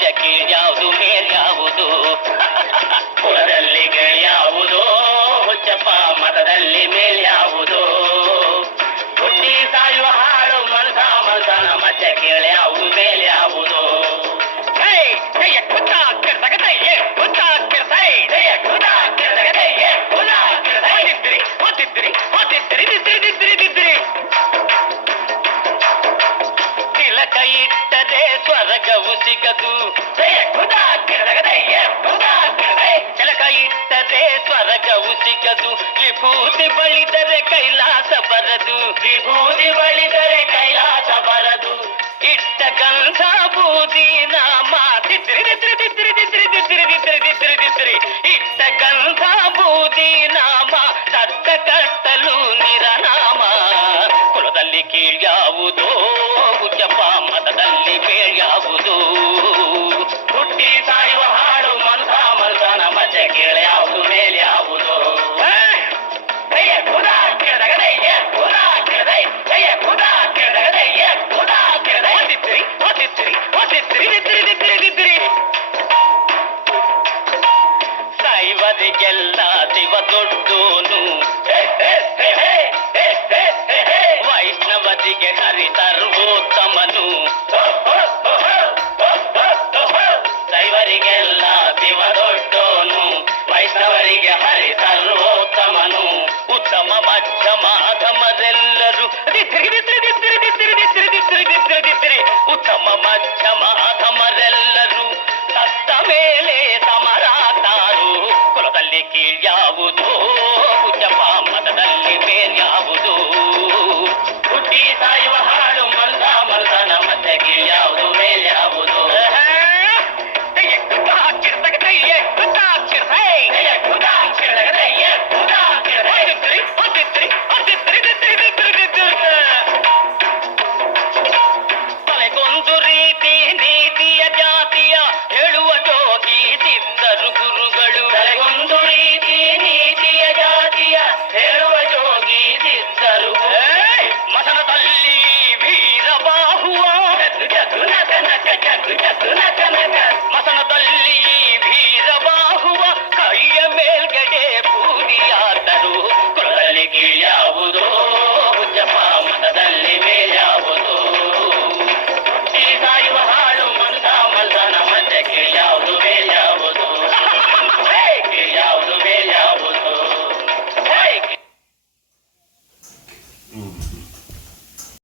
ಮಧ್ಯ ಕೀಳ್ಯಾವುದು ಮೇಲ್ಯಾವುದು ಕುಲದಲ್ಲಿ ಕೀಳ್ಯಾವುದೋ ಹುಚ್ಚಪ್ಪ ಮತದಲ್ಲಿ ಮೇಲ್ಯಾವುದೋ ಹುಟ್ಟಿ ಸಾಯುವ ಹಾಳು ಮನಸನ ಮಧ್ಯ ಕೀಳ್ಯಾವುದು ಮೇಲ್ಯಾವುದೋ ತಿಲಕ ಇಟ್ಟದೆ ಸ್ವರ್ಗವು ಸಿಗದು ತಿಲಕ ಇಟ್ಟದೆ ಸ್ವರ್ಗವು ಸಿಗದು ವಿಭೂತಿ ಬಳಿದರೆ ಕೈಲಾಸ ಬರದು ವಿಭೂತಿ ಬಳಿದರೆ ಕೈಲಾಸ ಬರದು ಇಟ್ಟ ಗಂಧ ಬೂದಿ ನಾಮ ಇಟ್ಟ ಗಂಧ ಬೂದಿ ನಾಮ ಸತ್ತ ಕಟ್ಟಲು ನಿರನಾಮ ಕುಲದಲ್ಲಿ ಕೀಳ್ಯಾವುದೋ ಹುಚ್ಚಪ್ಪ ಮತದಲ್ಲಿ ಮೇಳ್ಯಾವುದು ಹುಟ್ಟಿ ಸಾಯುವ ಹಾಡು ಮನಸನ ಮಧ್ಯ ಕೀಳ್ಯಾವುದು ಮೇಲ್ಯಾವುದು ಸೈವರಿಗೆಲ್ಲ ಶಿವ ದೊಡ್ಡೋನು ವೈಷ್ಣವರಿಗೆ ಹರಿ ಸರ್ವೋತ್ತಮನು ದೈವರಿಗೆಲ್ಲ ಶಿವ ದೊಡ್ಡೋನು ವೈಷ್ಣವರಿಗೆ ಹರಿ ಸರ್ವೋತ್ತಮನು ಉತ್ತಮ ಮಧ್ಯಮ ಅಧಮರೆಲ್ಲರೂ